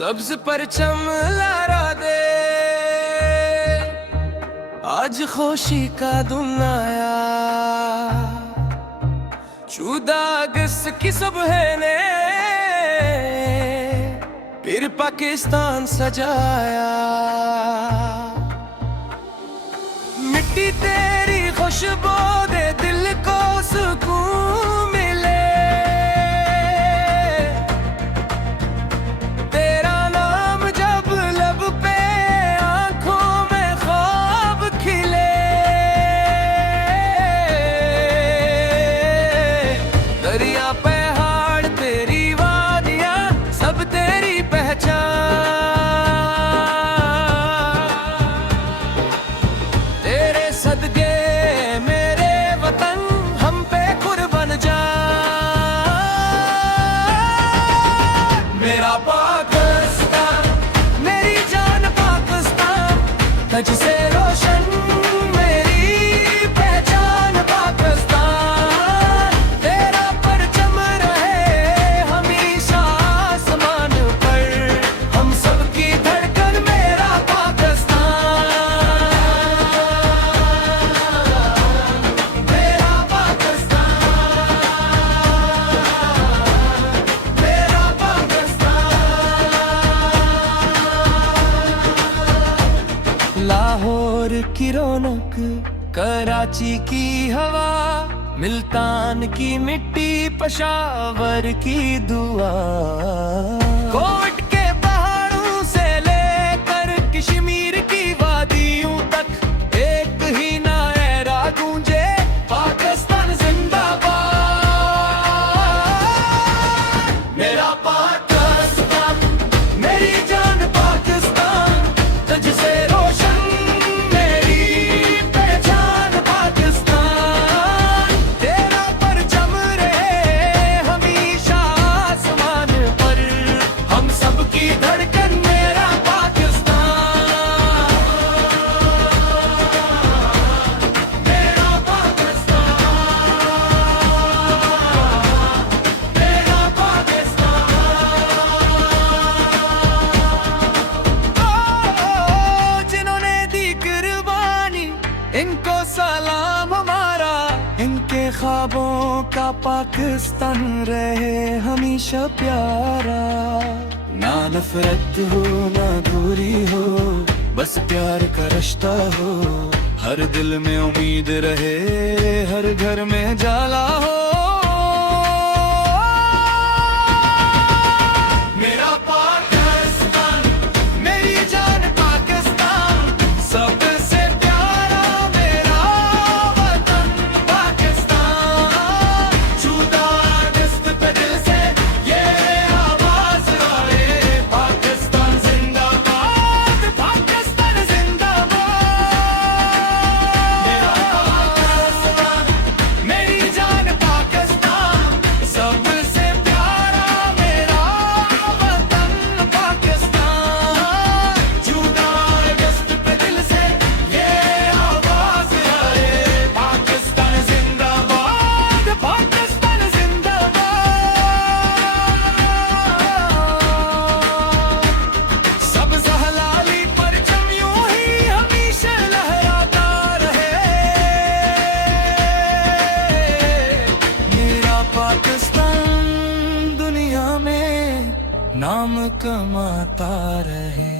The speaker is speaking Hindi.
सब्ज परचम लहरा दे, आज खुशी का दिन आया। 14 अगस्त की सुबह ने फिर पाकिस्तान सजाया। मिट्टी तेरी खुशबू दे दिल को सुकून मिले, तेरा नाम जब लब पे आंखों में ख्वाब खिले। दरिया पहाड़ तेरी वादियां सब तेरी पहचान, तेरे सदके मेरे वतन हम पे कुर्बान जा। मेरा पाकिस्तान मेरी जान पाकिस्तान, तज से रोशन मेरी पहचान पाकिस्तान। तेरा परचम रहे हमेशा आसमान पर, हम सबकी धड़कन मेरा पाकिस्तान। मेरा पाकिस्तान, मेरा पाकिस्तान। लाहौर की रौनक, कराची की हवा, मुल्तान की मिट्टी, पेशावर की दुआ। कोट के पहाड़ों से लेकर कश्मीर की वादियों तक एक ही नारा गूंजे, पाकिस्तान जिंदाबाद। मेरा पाकिस्तान मेरी जान पाकिस्तान, तज से रोशन मेरी पहचान पाकिस्तान। तेरा परचम रहे हमेशा आसमान पर, हम सबकी धड़कन मेरा पाकिस्तान। मेरा पाकिस्तान, मेरा पाकिस्तान। जिन्होंने दी कुर्बानी इनको सलाम हमारा, इनके ख्वाबों का पाकिस्तान रहे हमेशा प्यारा। ना नफरत हो ना दूरी हो, बस प्यार का रिश्ता हो। हर दिल में उम्मीद रहे, हर घर में जाला हो। मेरा पाकिस्तान मेरी जान पाकिस्तान, सबसे प्यारा मेरा वतन पाकिस्तान। 14 अगस्त पे दिल से ये आवाज आए, पाकिस्तान जिंदाबाद, पाकिस्तान जिंदाबाद। मेरा पाकिस्तान मेरी जान पाकिस्तान, सबसे प्यारा मेरा वतन पाकिस्तान। 14 अगस्त पे दिल से ये आवाज आए, पाकिस्तान जिंदाबाद, पाकिस्तान जिंदाबाद। सब्ज़ हलाली परचम यूं ही हमेशा लहराता रहे। मेरा पाकिस्तान दुनिया में नाम कमाता रहे।